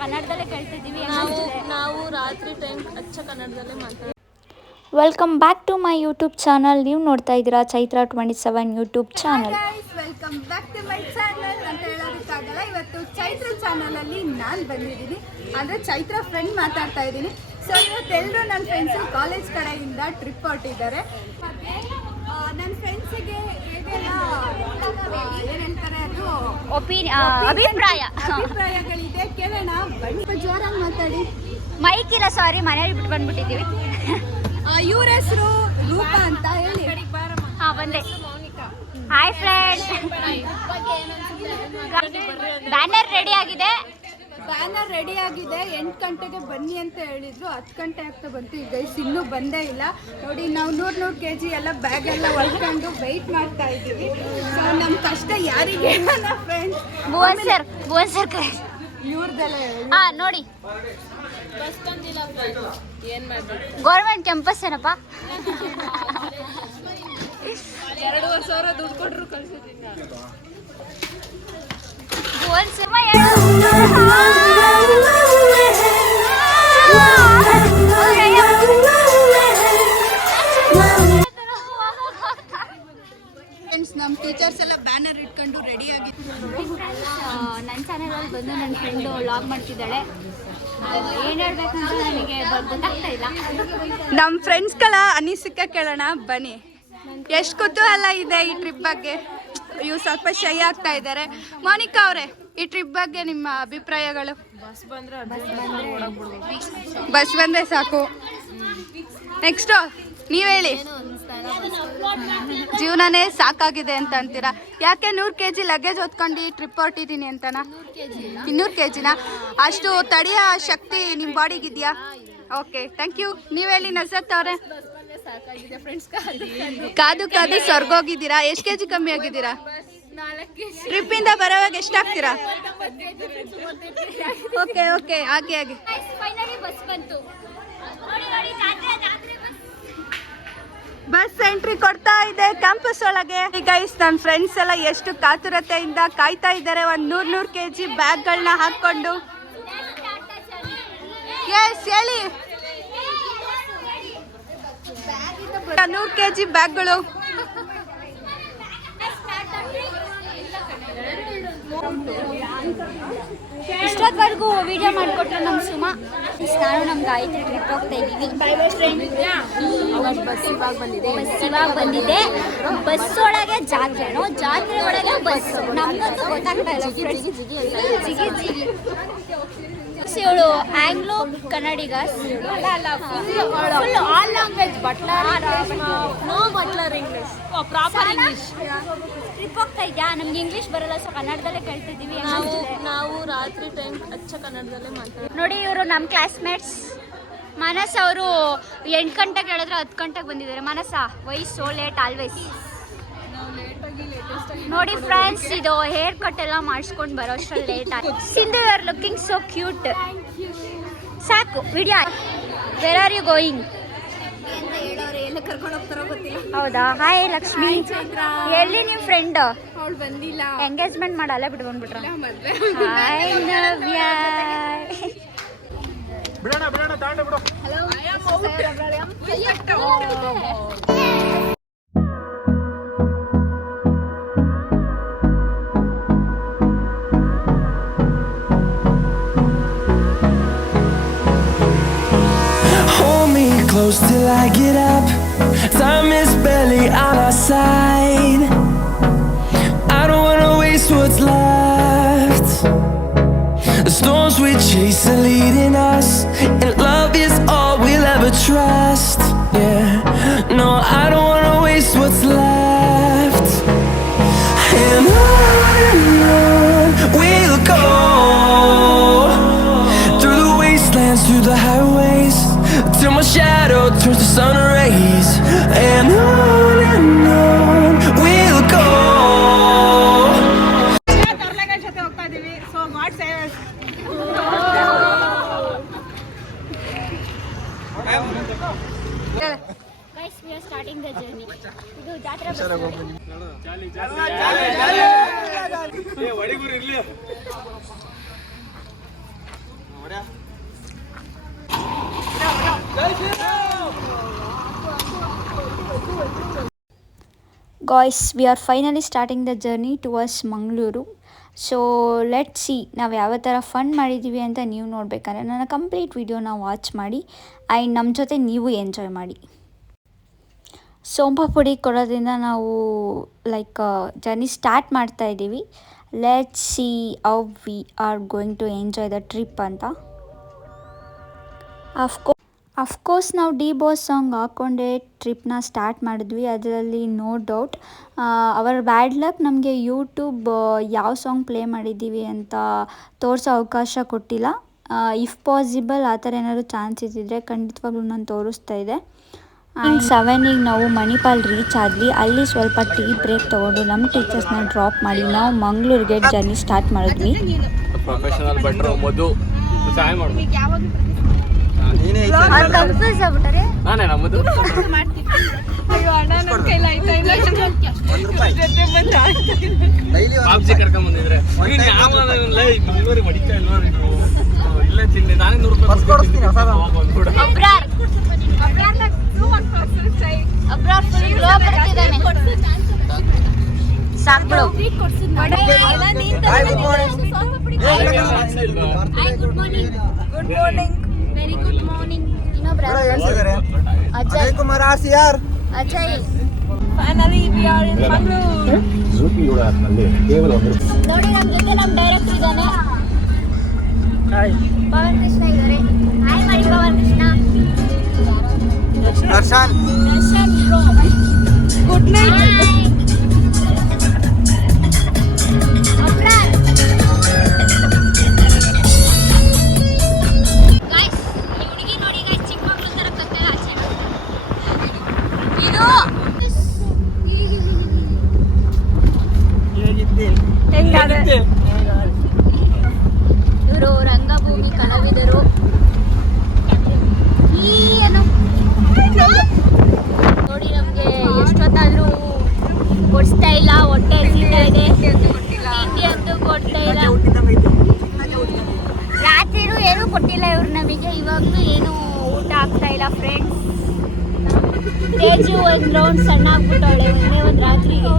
ಕನ್ನಡದಲ್ಲೇ ಕೇಳ್ತಿದ್ದೀವಿ. ನಾವು ರಾತ್ರಿ ಟೈಮ್ ಅಚ್ಚ ಕನ್ನಡದಲ್ಲೇ ಮಾತಾಡ್ತೀವಿ. Welcome back to my YouTube channel. ನೀವು ನೋಡ್ತಾ ಇದ್ದೀರಾ Chaitra 27 YouTube channel. Welcome back to my channel ಅಂತ ಹೇಳೋದಕ್ಕಾಗಲ್ಲ. ಇವತ್ತು ಚೈತ್ರ ಚಾನಲಲ್ಲಿ ನಾನು ಬಂದಿದ್ದೀನಿ, ಅಂದರೆ ಚೈತ್ರ ಫ್ರೆಂಡ್ ಮಾತಾಡ್ತಾ ಇದ್ದೀನಿ. ಸೊ ಇವತ್ತೆಲ್ಲರೂ ನನ್ನ ಫ್ರೆಂಡ್ಸು ಕಾಲೇಜ್ ಕಡೆಯಿಂದ ಟ್ರಿಪ್ ಹೊರಟಿದ್ದಾರೆ. ನನ್ನ ಫ್ರೆಂಡ್ಸಿಗೆ ಏನಂತಾರೆ ಅದು ಅಭಿಪ್ರಾಯಗಳಿದೆ, ಕೇಳೋಣ ಬನ್ನಿ. ಜೋರಾಗಿ ಮಾತಾಡಿ. ಮೈಕ್ ಇಲ್ಲ, ಸಾರಿ, ಮನೇಲಿ ಬಿಟ್ಟು ಬಂದ್ಬಿಟ್ಟಿದ್ದೀವಿ. ಇವ್ರ ಹೆಸರು ರೂಪಾ ಅಂತ ಹೇಳಿ. ಬಂದೆ. ಹಾಯ್ ಫ್ರೆಂಡ್ಸ್, ಬ್ಯಾನರ್ ರೆಡಿ ಆಗಿದೆ. 8 ಗಂಟೆಗೆ ಬನ್ನಿ ಅಂತ ಹೇಳಿದ್ರು. 10 ಗಂಟೆ ಆಗ್ತಾ ಬಂತು. ಈಗ ಇನ್ನೂ ಬಂದೇ ಇಲ್ಲ. ನೋಡಿ, ನಾವು 100 kg ಎಲ್ಲ ಬ್ಯಾಗ್ ಎಲ್ಲ ಹೊಲ್ಕೊಂಡು ವೆಯ್ಟ್ ಮಾಡ್ತಾ ಇದ್ದೀವಿ. ಸೊ ನಮ್ಮ ಕಷ್ಟ ಯಾರಿಗೆ ಫ್ರೆಂಡ್ಸ್. ಭುವನ್ ಸರ್ ಇವ್ರದೆಲ್ಲ ನೋಡಿ, ಗೌರ್ಮೆಂಟ್ ಕ್ಯಾಂಪಸ್ ಏನಪ್ಪ. 2,500 ದುಡ್ಡು ಕೊಟ್ಟರು ಕಳ್ಸಿದ್ದೀನಿ. ಭುವನ್ ಸರ್ ನಮ್ಮ ಟೀಚರ್ಸ್ ಎಲ್ಲ ಬ್ಯಾನರ್ ಇಟ್ಕೊಂಡು ರೆಡಿ ಆಗಿತ್ತು. ನನ್ನ ಚಾನಲಲ್ಲಿ ಬಂದು ನನ್ನ ಫ್ರೆಂಡು ವ್ಲಾಗ್ ಮಾಡ್ತಿದ್ದಾಳೆ. ಏನು ಹೇಳ್ಬೇಕಂತ ನನಗೆ ಗೊತ್ತಾಗ್ತಾ ಇಲ್ಲ. ನಮ್ಮ ಫ್ರೆಂಡ್ಸ್ಗಳ ಅನಿಸಿಕೆ ಕೇಳೋಣ ಬನ್ನಿ. ಎಷ್ಟು ಕುತೂಹಲ ಇದೆ ಈ ಟ್ರಿಪ್ ಬಗ್ಗೆ. ಇವು ಸ್ವಲ್ಪ ಶೈ ಆಗ್ತಾ ಇದ್ದಾರೆ. ಮೋನಿಕಾ ಅವರೇ, ಈ ಟ್ರಿಪ್ ಬಗ್ಗೆ ನಿಮ್ಮ ಅಭಿಪ್ರಾಯಗಳು? ಬಸ್ ಬಂದರೆ ಸಾಕು. ನೆಕ್ಸ್ಟು ನೀವು ಹೇಳಿ. ಜೀವನನೇ ಸಾಕಾಗಿದೆ ಅಂತ ಅಂತೀರಾ? ಯಾಕೆ 100 kg ಲಗೇಜ್ ಹೊತ್ಕೊಂಡು ಟ್ರಿಪ್ ಹೊರಟಿದ್ದೀನಿ ಅಂತನಾ? 200 kgನ? ಅಷ್ಟು ತಡೆಯೋ ಶಕ್ತಿ ನಿಮ್ಮ ಬಾಡಿಗಿದೆಯಾ? Okay, thank you. ನೀವು ಹೇಳಿ ನಜತ್ ಅವರೇ. ಕಾದು ಸ್ವರ್ಗೋಗಿದ್ದೀರಾ? ಎಷ್ಟು kg ಕಮ್ಮಿ ಆಗಿದ್ದೀರಾ? ಟ್ರಿಪ್ಪಿಂದ ಬರೋವಾಗ ಎಷ್ಟಾಗ್ತೀರಾ? ಓಕೆ ಹಾಗೆ ಬಸ್ ಎಂಟ್ರಿ ಕೊಡ್ತಾ ಇದೆ ಕ್ಯಾಂಪಸ್ ಒಳಗೆ. ಗೈಸ್, ನನ್ನ ಫ್ರೆಂಡ್ಸ್ ಎಲ್ಲ ಎಷ್ಟು ಕಾತುರತೆಯಿಂದ ಕಾಯ್ತಾ ಇದ್ದಾರೆ. ಒಂದು 100 kg ಬ್ಯಾಗ್ಗಳನ್ನ ಹಾಕ್ಕೊಂಡು. ಎಸ್ ಹೇಳಿ. 100 kg ಬ್ಯಾಗ್ಗಳು. ಇಷ್ಟೊತ್ತವರೆಗೂ ವಿಡಿಯೋ ಮಾಡಿಕೊಟ್ರೆ ನಮ್ಮ ಸುಮಾ. ನಾನು ನಮ್ಮ ಗಾಯತ್ರಿ ಟ್ರಿಪ್ ಹೋಗ್ತಾ ಇದ್ದೀವಿ. ಇವಾಗ ಬಂದಿದೆ. ಬಸ್ ಒಳಗೆ ಜಾತ್ರೆನೋ, ಜಾತ್ರೆ ಒಳಗೆ ಬಸ್, ನಮ್ಗಂತೂ ಗೊತ್ತಾಗ್ತಾ ಇಲ್ಲ. ಜಿಗಿ ಇವಳು Anglo Kannadiga. All language butler English proper English. Trip ಹೋಗ್ತಾ ಇದೆಯಾ? ನಮ್ಗೆ ಇಂಗ್ಲಿಷ್ ಬರಲ್ಲ, ಸೊ ಕನ್ನಡದಲ್ಲೇ ಕೇಳ್ತಿದ್ದೀವಿ. ನಾವು ರಾತ್ರಿ ಟೈಮ್ ಅಚ್ಚ ಕನ್ನಡದಲ್ಲೇ ಮಾತಾಡ್ತೀವಿ. ನೋಡಿ, ಇವರು ನಮ್ಮ ಕ್ಲಾಸ್ಮೇಟ್ಸ್. ಮನಸ್ ಅವರು 8 ಗಂಟೆಗೆ ಹೇಳಿದ್ರೆ 10 ಗಂಟೆಗೆ ಬಂದಿದ್ದಾರೆ. Manasa, why so late always. ನೋಡಿ ಫ್ರೆಂಡ್ಸ್, ಇದು ಹೇರ್ ಕಟ್ ಎಲ್ಲ ಮಾಡಿಸ್ಕೊಂಡು ಬರೋಷ್ಟರಲ್ಲಿ ಲೇಟ್ ಆಗಿ. Sindhu, you are looking so cute. ಸಾಕು video. Where are you going? ಹೌದಾ? ಹಾಯ್ ಲಕ್ಷ್ಮಿ. ಎಲ್ಲಿ ನಿಮ್ಮ ಫ್ರೆಂಡ್? ಅವಳು ಬಂದಿಲ್ಲ. ಎಂಗೇಜ್ಮೆಂಟ್ ಮಾಡಲ್ಲ, ಬಿಟ್ಟು ಬಂದ್ಬಿಟ್ರ. Hi Navya. Close till I get up. Time is barely on our side. I don't wanna waste what's left. The storms we chase are leading us, and love is all we'll ever trust. Yeah, no, I don't wanna waste what's left. And on we'll go, through the wastelands, through the highways, till my shadow turns to sun rays. And on we'll go. So God save us. Guys, we are starting. Starting the journey. ಇದು ಜಾತ್ರಾ bus. Guys, we are finally starting the journey towards Mangaluru. So let see ನಾವು ಯಾವ ಥರ fun ಮಾಡಿದ್ದೀವಿ ಅಂತ ನೀವು ನೋಡಬೇಕಂದ್ರೆ ನನ್ನ complete ವಿಡಿಯೋನ ವಾಚ್ ಮಾಡಿ ಆ್ಯಂಡ್ ನಮ್ಮ ಜೊತೆ ನೀವು ಎಂಜಾಯ್ ಮಾಡಿ. ಸೋಂಪಾ ಪುಡಿ ಕೊಡೋದ್ರಿಂದ ನಾವು ಜರ್ನಿ ಸ್ಟಾರ್ಟ್ ಮಾಡ್ತಾ ಇದ್ದೀವಿ. Let see how we are going to enjoy the trip ಅಂತ. ಅಫ್ಕೋರ್ಸ್ ನಾವು ಡಿ ಬಾಸ್ ಸಾಂಗ್ ಹಾಕ್ಕೊಂಡೆ ಟ್ರಿಪ್ನ ಸ್ಟಾರ್ಟ್ ಮಾಡಿದ್ವಿ. ಅದರಲ್ಲಿ no doubt our bad luck ನಮಗೆ ಯೂಟ್ಯೂಬ್ ಯಾವ ಸಾಂಗ್ ಪ್ಲೇ ಮಾಡಿದ್ದೀವಿ ಅಂತ ತೋರಿಸೋ ಅವಕಾಶ ಕೊಟ್ಟಿಲ್ಲ. ಇಫ್ ಪಾಸಿಬಲ್ ಆ ಥರ ಏನಾದರೂ ಚಾನ್ಸ್ ಇದ್ದಿದ್ರೆ ಖಂಡಿತವಾಗ್ಲೂ ನಾನು ತೋರಿಸ್ತಾ ಇದ್ದೆ. 7ಗೆ ನಾವು ಮಣಿಪಾಲ್ ರೀಚ್ ಆದ್ವಿ. ಅಲ್ಲಿ ಸ್ವಲ್ಪ ಟೀ ಬ್ರೇಕ್ ತೊಗೊಂಡು ನಮ್ಮ ಟೀಚರ್ಸ್ನ ಡ್ರಾಪ್ ಮಾಡಿ ನಾವು ಮಂಗಳೂರಿಗೆ ಜರ್ನಿ ಸ್ಟಾರ್ಟ್ ಮಾಡಿದ್ವಿ. ಪ್ರೊಫೆಷನಲ್ ಬಟ್ರು ಮಧು ಸಹಾಯ ಮಾಡು. ಕನ್ಫ್ಯೂಸ್ ಆಗ್ಬಿಟ್ಟಾರೆ. ನಾನೇ ನಮ್ಮದು ಪಾಪ್ಸಿ ಕರ್ಕೊಂಡ್ ಬಂದಿದ್ರೆ ಮಂಗಳೂರಿಗೆ ಹೊಡಿತಾ ಇಲ್ವಾ ನೀವು? ಇಲ್ಲ ತಿಂಡಿ ನಾನೇ 100 ರೂಪಾಯಿ ಸಾಕ್ಬಿಡು. Good morning. Very good morning. ಇನ್ನೊಬ್ರು Ajay Kumar RCR Ajay. Finally we are in Mangaluru. ನೋಡಿ ನಮ್ಮ ಜೊತೆ ನಮ್ಮ ಡೈರೆಕ್ಟರ್ ಇದ್ದಾನೆ. ಪವನ್ ಕೃಷ್ಣ ಇದ್ದಾರೆ. ಹಾಯ್ ಮಾಡಿ Pavan Krishna. Darshan bro. Good night. ಇವರು ರಂಗಭೂಮಿ ಕಲಾವಿದರು. ನೋಡಿ ನಮ್ಗೆ ಎಷ್ಟೊತ್ತಾದ್ರೂ ಕೊಡಿಸ್ತಾ ಇಲ್ಲ, ಹೊಟ್ಟೆ ಹಸಿತಾ ಇದೆ. ತಿಂಡಿ ಅಂತೂ ಕೊಡ್ತಾ ಇಲ್ಲ. ರಾತ್ರಿನೂ ಏನೂ ಕೊಟ್ಟಿಲ್ಲ ಇವ್ರು ನಮಗೆ. ಇವಾಗಲೂ ಏನು ಊಟ ಆಗ್ತಾ ಇಲ್ಲ ಫ್ರೆಂಡ್ಸ್. ತೇಜು ಒಂದು ರೌಂಡ್ ಸಣ್ಣ ಆಗ್ಬಿಟ್ಟವಳೆ ಒಂದೇ ಒಂದು ರಾತ್ರಿಗೆ.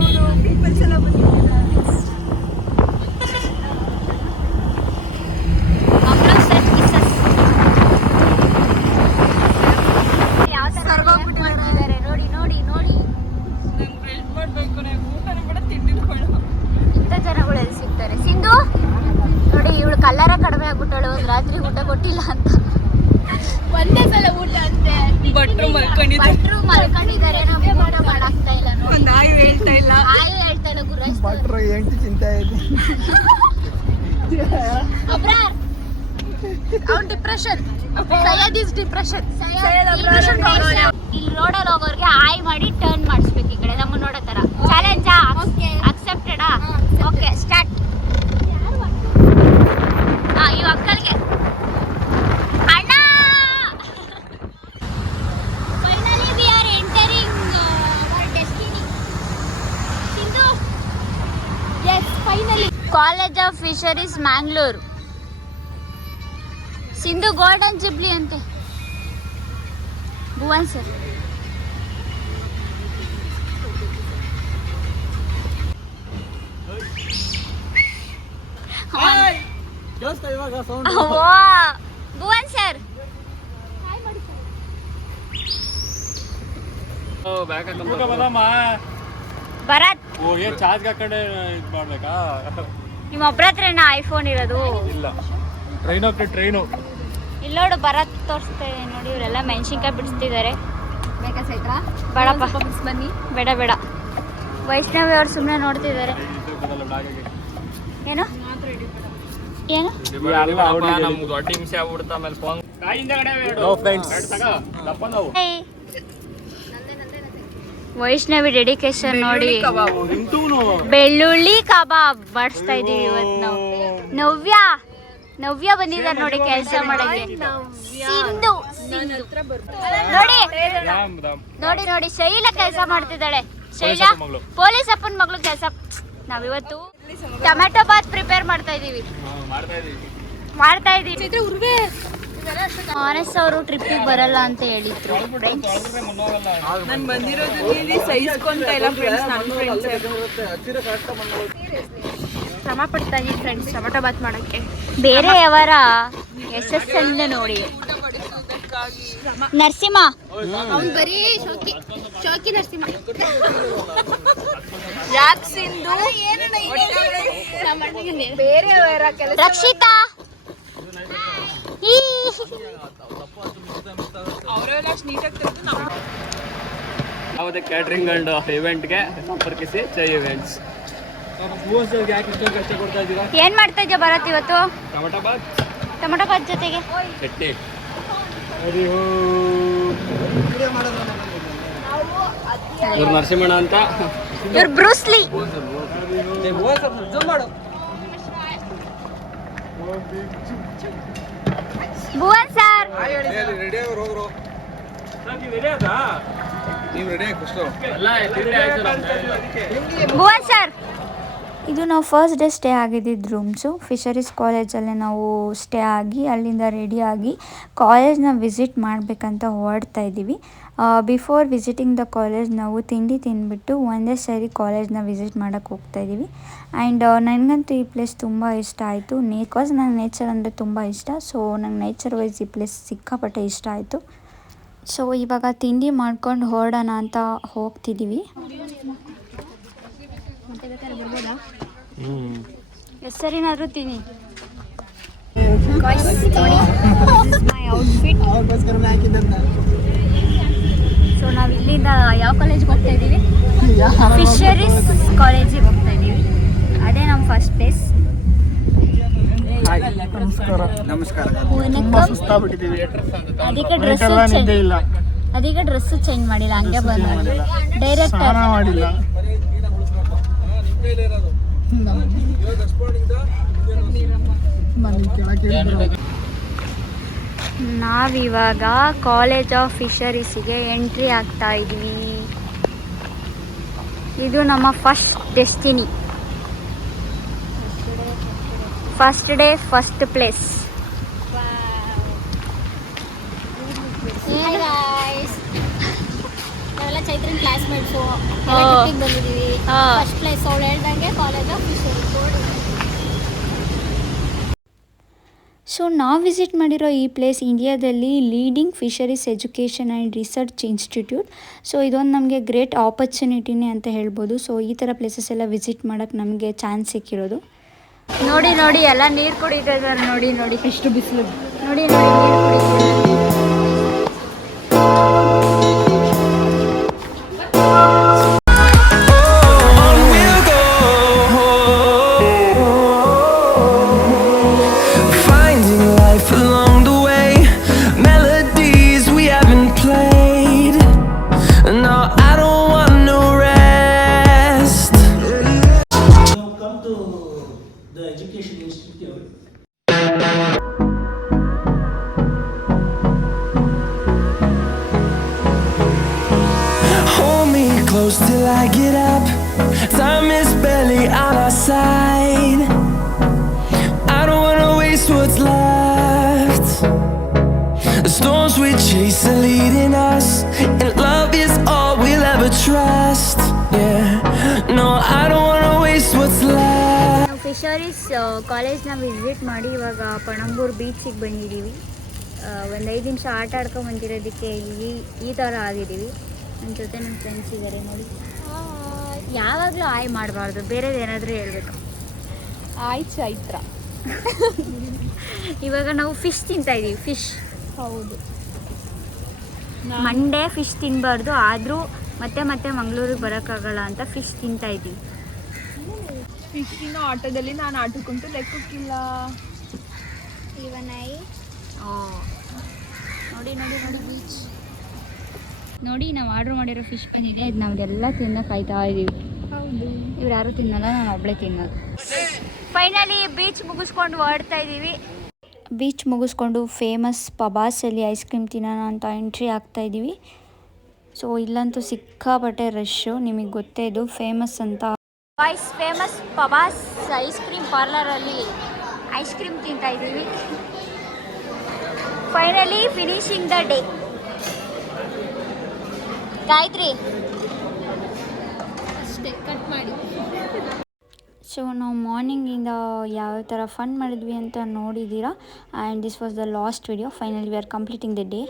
ಕಲ್ಲರ ಕಡಿಮೆ ಆಗ್ಬಿಟ್ಟಳು, ಒಂದು ರಾತ್ರಿ ಊಟ ಕೊಟ್ಟಿಲ್ಲ ಅಂತ. ಒಂದೇ ಸಲ ಊಟ ಅಂತೆ. ಭಟ್ರು ಮಲ್ಕೊಂಡಿದ್ದಾರೆ. ನಮ್ಗೆ ಊಟ ಮಾಡಾಕ್ತಾ ಇಲ್ಲ. ನೋಡಿ ಆಯು ಹೇಳ್ತಾ ಇಲ್ಲ. ಆಯು ಹೇಳ್ತಾಳೆ ಗುರಾಯಿಸ್ತಾಳೆ. ಎಂಟು ಚಿಂತೆ ಇದೆ. ಅವ್ನ್ ಡಿಪ್ರೆಷನ್. Syed is depression. ಇಲ್ಲಿ ರೋಡಲ್ಲಿ ಹೋಗೋರ್ಗೆ ಆಯ್ ಮಾಡಿ ಟರ್ನ್ ಮಾಡಿಸ್ಬೇಕು ಈ ಕಡೆ ನಮ್ಮ ನೋಡೋ ತರ. ಚಾಲೆಂಜಾ? ಅಕ್ಸೆಪ್ಟೆಡಾ? Okay start. ಇವ್ ಅಕ್ಕಲ್ಗೆ ಅಣ್ಣ. Finally we are entering our destiny. Sindhu. Yes finally. College of fisheries Mangalore. Sindhu golden jubilee ಅಂತೆ. ಭುವನ್ ಸರ್. ಭುವನ್ ಸರ್ ಭರತ್ ಹೋಗಿ ಚಾರ್ಜ್ ಹಾಕೊಂಡೆ ಇದು ಮಾಡ್ಬೇಕಾ? ನಿಮ್ಮ ಒಬ್ರ ಹತ್ರನಾ ಐಫೋನ್ ಇರೋದು? ಇಲ್ಲ, ಟ್ರೈನ್ ಹೋಗ್ತದೆ ಟ್ರೈನು. ಇಲ್ಲಿ ನೋಡು ಭರತ್ ತೋರಿಸ್ತಾ ಇದೆ ನೋಡಿ. ಇವರೆಲ್ಲ ಮೆಣಸಿನ್ಕಾಯಿ ಬಿಡಿಸ್ತಿದ್ದಾರೆ. ಬೇಕಾ ಚೈತ್ರ? ಬೇಡಪ್ಪ ಬನ್ನಿ. ಬೇಡ ಬೇಡ. ವೈಷ್ಣವಿ ಅವ್ರು ಸುಮ್ಮನೆ ನೋಡ್ತಿದ್ದಾರೆ. ಏನು ಏನು ನಮ್ಗೆ ದೊಡ್ಡ ಹಿಂಸೆ ಆಗ್ಬಿಡ್ತಾ ಆಮೇಲೆ ಫೋನ್ ವೈಷ್ಣವಿ ಡೆಡಿಕೇಶನ್ ನೋಡಿ. ಬೆಳ್ಳುಳ್ಳಿ ಕಬಾಬ್ ಬಡಿಸ್ತಾ ಇದೀವಿ ಇವತ್ತು ನಾವು. ನವ್ಯ ಬಂದಿದ್ದಾರೆ ನೋಡಿ ಕೆಲಸ ಮಾಡಕ್ಕೆ. ನೋಡಿ ನೋಡಿ ನೋಡಿ ಶೈಲ ಕೆಲಸ ಮಾಡ್ತಿದ್ದಾಳೆ. ಶೈಲಾ ಪೊಲೀಸ್ ಅಪ್ಪನ ಮಗಳು ಕೆಲಸ. ನಾವಿವತ್ತು ಟೊಮ್ಯಾಟೊ ಬಾತ್ ಪ್ರಿಪೇರ್ ಮಾಡ್ತಾ ಇದೀವಿ. ಆನೆಸ್ ಅವರು ಟ್ರಿಪ್ಪಿಗೆ ಬರಲ್ಲ ಅಂತ ಹೇಳಿದ್ರು. ನಾನು ಬಂದಿರೋದು ಇಲ್ಲಿ ಸಹಿಸ್ಕೊಂತ ಇಲ್ಲ ಫ್ರೆಂಡ್ಸ್. ನನ್ನ ಫ್ರೆಂಡ್ಸ್ ಶ್ರಮ ಪಡ್ತಾ ಇದೀವಿ ಫ್ರೆಂಡ್ಸ್ ಟೊಮೆಟೊ ಬಾತ್ ಮಾಡಕ್ಕೆ. ಬೇರೆಯವರ ಯಶಸ್ಸನ್ನು ನೋಡಿ ನರಸಿಂಹ ಅವ್ನು ಬರೀ ಶೋಕಿ ನರಸಿಂಹ. ಯಾಕೆ ಸಿಂಧು ಬೇರೆಯವರ ಕೆಲಸ ರಕ್ಷಿತಾ ಯಾವುದೇ ಕ್ಯಾಟ್ರಿಂಗ್ ಅಂಡ್ ಇವೆಂಟ್ಗೆ ಸಂಪರ್ಕಿಸಿ ಚೈ ಇವೆಂಟ್ಸ್. ಕಷ್ಟ ಕೊಡ್ತಾ ಇದ್ದೀರಾ? ಏನ್ ಮಾಡ್ತಾ ಇದ್ಯಾ ಭರತ್ ಇವತ್ತು? ಟೊಮೆಟೊ ಬಾತ್ ಜೊತೆಗೆ ಚಟ್ನಿ. ಇವ್ರು ನರಸಿಂಹಣ್ಣ ಅಂತ. ಇವ್ರು Bruce Lee. Bhuvan sir Bhuvan sir. ಇದು ನಾವು ಫಸ್ಟ್ ಡೇ ಸ್ಟೇ ಆಗಿದ್ದಿದ್ದು ರೂಮ್ಸು. ಫಿಶರೀಸ್ ಕಾಲೇಜಲ್ಲೇ ನಾವು ಸ್ಟೇ ಆಗಿ ಅಲ್ಲಿಂದ ರೆಡಿಯಾಗಿ ಕಾಲೇಜ್ನ ವಿಸಿಟ್ ಮಾಡಬೇಕಂತ ಹೊರಡ್ತಾ ಇದ್ದೀವಿ. ಬಿಫೋರ್ ವಿಸಿಟಿಂಗ್ ದ ಕಾಲೇಜ್ ನಾವು ತಿಂಡಿ ತಿಂದುಬಿಟ್ಟು ಒಂದೇ ಸರಿ ಕಾಲೇಜ್ನ ವಿಸಿಟ್ ಮಾಡೋಕ್ಕೆ ಹೋಗ್ತಾ ಇದ್ದೀವಿ. ಆ್ಯಂಡ್ ನನಗಂತೂ ಈ ಪ್ಲೇಸ್ ತುಂಬ ಇಷ್ಟ ಆಯಿತು. ಬಿಕಾಸ್ ನಂಗೆ ನೇಚರ್ ಅಂದರೆ ತುಂಬ ಇಷ್ಟ. ಸೊ ನಂಗೆ ನೇಚರ್ ವೈಸ್ ಈ ಪ್ಲೇಸ್ ಸಿಕ್ಕಾಪಟ್ಟೆ ಇಷ್ಟ ಆಯಿತು. ಸೊ ಇವಾಗ ತಿಂಡಿ ಮಾಡ್ಕೊಂಡು ಹೊರಡೋಣ ಅಂತ ಹೋಗ್ತಿದ್ದೀವಿ. ಹೆಸರಿನಾದ್ರೂ ತಿನ್ನಿ. ಸೊ ನಾವು ಇಲ್ಲಿಂದ ಯಾವ ಕಾಲೇಜ್ಗೆ ಹೋಗ್ತಾ ಇದ್ದೀವಿ? ಫಿಶರೀಸ್ ಕಾಲೇಜಿಗೆ ಹೋಗ್ತಾ ಇದ್ದೀವಿ. ಅದೇ ನಮ್ಮ ಫಸ್ಟ್ ಪ್ಲೇಸ್. ಅದಕ್ಕೆ ಡ್ರೆಸ್ ಚೇಂಜ್ ಮಾಡಿಲ್ಲ, ಹಂಗೆ ಬಂದು ಡೈರೆಕ್ಟ್ ನಾವಿವಾಗ ಕಾಲೇಜ್ ಆಫ್ ಫಿಶರೀಸಿಗೆ ಎಂಟ್ರಿ ಆಗ್ತಾ ಇದ್ವಿ. ಇದು ನಮ್ಮ first destiny, first day first place. ನಾವೆಲ್ಲ ಚೈತ್ರನ್ ಕ್ಲಾಸ್ಮೇಟ್ಸು ಬಂದಿದ್ದೀವಿ. ಫಸ್ಟ್ ಪ್ಲೇಸ್ ಅವಳು ಹೇಳ್ದಂಗೆ ಕಾಲೇಜ್ ಆಫ್ ಫಿಶರೀಸ್. ಸೊ ನಾವು ವಿಸಿಟ್ ಮಾಡಿರೋ ಈ ಪ್ಲೇಸ್ ಇಂಡಿಯಾದಲ್ಲಿ leading fisheries education and research institute. So ಇದೊಂದು ನಮಗೆ ಗ್ರೇಟ್ ಆಪರ್ಚುನಿಟಿನೇ ಅಂತ ಹೇಳ್ಬೋದು. ಸೊ ಈ ಥರ ಪ್ಲೇಸಸ್ ಎಲ್ಲ ವಿಸಿಟ್ ಮಾಡೋಕ್ಕೆ ನಮಗೆ ಚಾನ್ಸ್ ಸಿಕ್ಕಿರೋದು. ನೋಡಿ ನೋಡಿ ಎಲ್ಲ ನೀರು ಕುಡಿತಾ ಇದ್ದಾರೆ. ನೋಡಿ ನೋಡಿ ಎಷ್ಟು ಬಿಸಿಲು. ನೋಡಿ ನೋಡಿ ನೀರು ಕುಡಿತಾರೆ. Close till I get up. Time is barely on our side. I don't wanna waste what's left. The storms we chase are leading us, and love is all we'll ever trust. Yeah, no, I don't wanna waste what's left. ನಾವು fisheries ಕಾಲೇಜ್ನ visit ಮಾಡಿ ಇವಾಗ ಪಣಂಬೂರು ಬೀಚಿಗೆ ಬಂದಿದ್ದೀವಿ. ಒಂದು 5 ನಿಮಿಷ ಆಟ ಆಡ್ಕೊಂಡು ಬಂದಿರೋದಕ್ಕೆ ಈ ಥರ ಆಗಿದ್ದೀವಿ. ನನ್ನ ಜೊತೆ ನನ್ನ ಫ್ರೆಂಡ್ಸ್ ಇದ್ದಾರೆ ನೋಡಿ. ಯಾವಾಗಲೂ ಆಯ್ ಮಾಡಬಾರ್ದು, ಬೇರೆದೇನಾದರೂ ಹೇಳ್ಬೇಕು. ಆಯ್ ಚೈತ್ರ. ಇವಾಗ ನಾವು ಫಿಶ್ ತಿಂತಾ ಇದ್ದೀವಿ. ಫಿಶ್ ಹೌದು, ಮಂಡೇ ಫಿಶ್ ತಿನ್ನಬಾರ್ದು, ಆದರೂ ಮತ್ತೆ ಮತ್ತೆ ಮಂಗಳೂರಿಗೆ ಬರೋಕ್ಕಾಗಲ್ಲ ಅಂತ ಫಿಶ್ ತಿಂತಾ ಇದ್ದೀವಿ. ಫಿಶ್ಶಿನ ಆಟೋದಲ್ಲಿ ನಾನು ಆಟಕ್ಕಂತೂ ಲೆಕ್ಕಕ್ಕಿಲ್ಲ. ನೋಡಿ ನೋಡಿ ನೋಡಿ ಬೀಚ್ ನೋಡಿ. ನಾವು ಆರ್ಡ್ರ್ ಮಾಡಿರೋ ಫಿಶ್ ಬಂದಿದೆ. ಇದು ನಾವೆಲ್ಲ ತಿನ್ನೋಕೆ ಕಾಯ್ತಾ ಇದ್ದೀವಿ. ಹೌದು, ಇವ್ರು ಯಾರೂ ತಿನ್ನಲ್ಲ, ನಾನು ಒಬ್ಬಳೇ ತಿನ್ನೋದು. ಫೈನಲಿ ಬೀಚ್ ಮುಗಿಸ್ಕೊಂಡು ಹೊರಡ್ತಾ ಇದ್ದೀವಿ. ಬೀಚ್ ಮುಗಿಸ್ಕೊಂಡು ಫೇಮಸ್ ಪಬಾಸಲ್ಲಿ ಐಸ್ ಕ್ರೀಮ್ ತಿನ್ನೋಣ ಅಂತ ಎಂಟ್ರಿ ಆಗ್ತಾಯಿದ್ದೀವಿ. ಸೊ ಇಲ್ಲಂತೂ ಸಿಕ್ಕಾಪಟ್ಟೆ ರಶ್ಶು, ನಿಮಗೆ ಗೊತ್ತೇ ಇದು ಫೇಮಸ್ ಅಂತ. Boys famous Pabbas ice cream ಪಾರ್ಲರಲ್ಲಿ ಐಸ್ ಕ್ರೀಮ್ ತಿಂತಾ ಇದ್ದೀವಿ. Finally finishing the day. Gayatri ಅಷ್ಟೇ ಕಟ್ ಮಾಡಿ. ಸೊ ನಾವು ಮಾರ್ನಿಂಗಿಂದ ಯಾವ ಥರ ಫನ್ ಮಾಡಿದ್ವಿ ಅಂತ ನೋಡಿದ್ದೀರಾ. And this was the last video. Finally we R completing the day.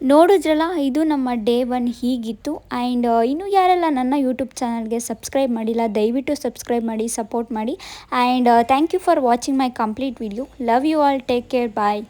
ನೋಡಿದ್ರಲ್ಲ, ಇದು ನಮ್ಮ ಡೇ 1 ಹೀಗಿತ್ತು. ಆ್ಯಂಡ್ ಇನ್ನೂ ಯಾರೆಲ್ಲ ನನ್ನ ಯೂಟ್ಯೂಬ್ ಚಾನಲ್ಗೆ ಸಬ್ಸ್ಕ್ರೈಬ್ ಮಾಡಿಲ್ಲ, ದಯವಿಟ್ಟು ಸಬ್ಸ್ಕ್ರೈಬ್ ಮಾಡಿ, ಸಪೋರ್ಟ್ ಮಾಡಿ. And thank you for watching my complete video. Love you all, take care, bye.